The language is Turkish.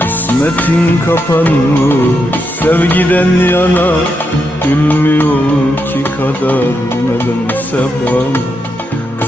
Kısmetin kapanmış sevgiden yana Gülmüyor ki kadar nedense bana.